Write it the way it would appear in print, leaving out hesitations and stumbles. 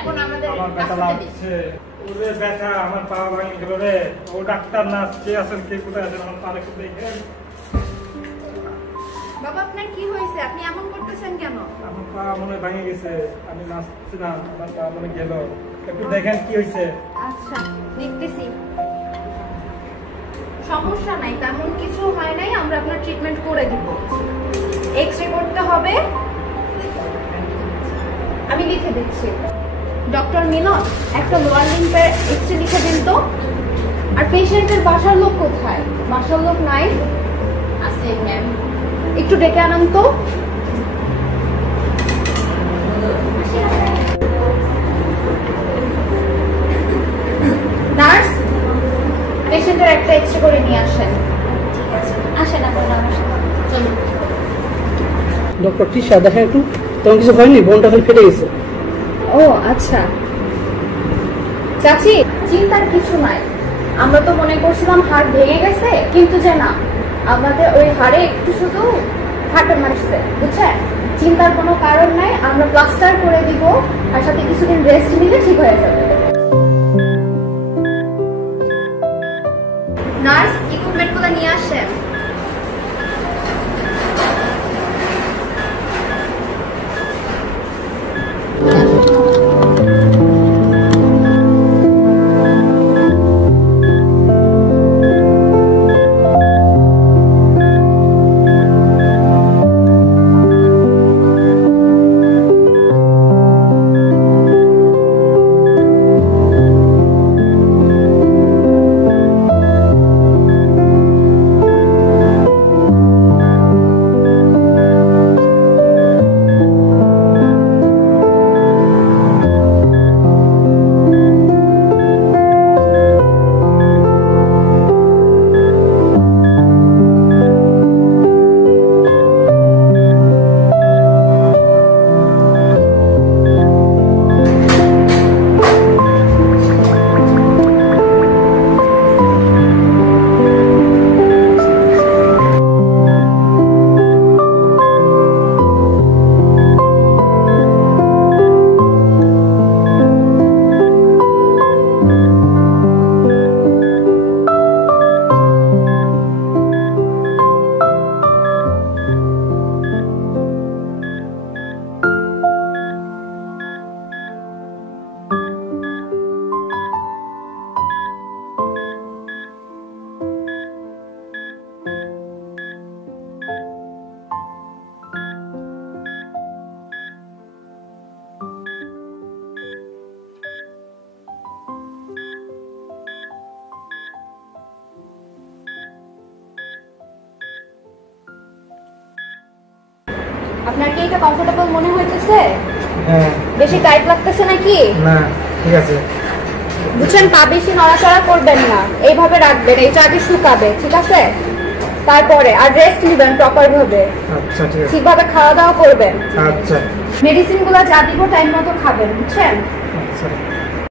এখন আমাদের ব্যথা লাগছে, ওরে ব্যথা, আমার পা ভাঙে গেল রে। ও ডাক্তার নার্স কে আছেন, কে কোথায় আছেন, আমার পারে একটু দেখেন। বাবা আপনার কি হয়েছে, আপনি এমন করতেছেন কেন? আমার পা মনে ভেঙে গেছে, আমি নাচছিলাম, আমার পা মনে গেল, একটু দেখেন কি হয়েছে। আচ্ছা দেখতেছি, সমস্যা নাই, তেমন কিছু হয় নাই, আমরা আপনার ট্রিটমেন্ট করে দিব। এক্স-রে করতে হবে, আমি লিখে দিচ্ছি। ডক্টর মিলন, একটা লোয়ার লিম্বের এক্স-রে লিখে দিন তো। আর পেশেন্টের বাসার লোক কোথায়? বাসার লোক নাই? আছে ম্যাম, একটু ডেকে আনান তো। নার্স, পেশেন্টের একটা এক্স-রে করে নিয়ে আসেন। ঠিক আছে, আসেন আপনারা আমার সাথে, চলুন। ডক্টর তৃষা, দেখা একটু, তেমন কিছু হয়নি, বোনটা খালি ফেটে গেছে। ও আচ্ছা চাচি, চিন্তার কিছু নাই। আমরা তো মনে করছিলাম হাড় ভেঙে গেছে, কিন্তু যে না, আমাদের ওই হাড়ে একটু শুধু ফাটা মারছে, বুঝছেন? চিন্তার কোনো কারণ নাই, আমরা প্লাস্টার করে দিব, আর সাথে কিছুদিন রেস্ট নিলে ঠিক হয়ে যাবে। নার্স, ইকুইপমেন্টগুলো নিয়ে আসেন। আপনার কি এটা কমফোর্টেবল মনে হইতেছে? হ্যাঁ। বেশি টাইট লাগতেছে নাকি? না, ঠিক আছে। বুঝছেন, পা বেশি নড়াচড়া করবেন না, এইভাবে রাখবেন, এটা আগে শুকাবে, ঠিক আছে? তারপরে আর রেস্ট নেবেন প্রপার ভাবে। আচ্ছা ঠিক আছে। ঠিকভাবে খাওয়া দাওয়া করবেন। আচ্ছা। মেডিসিনগুলো যা দিব টাইম মতো খাবেন, বুঝছেন? আচ্ছা।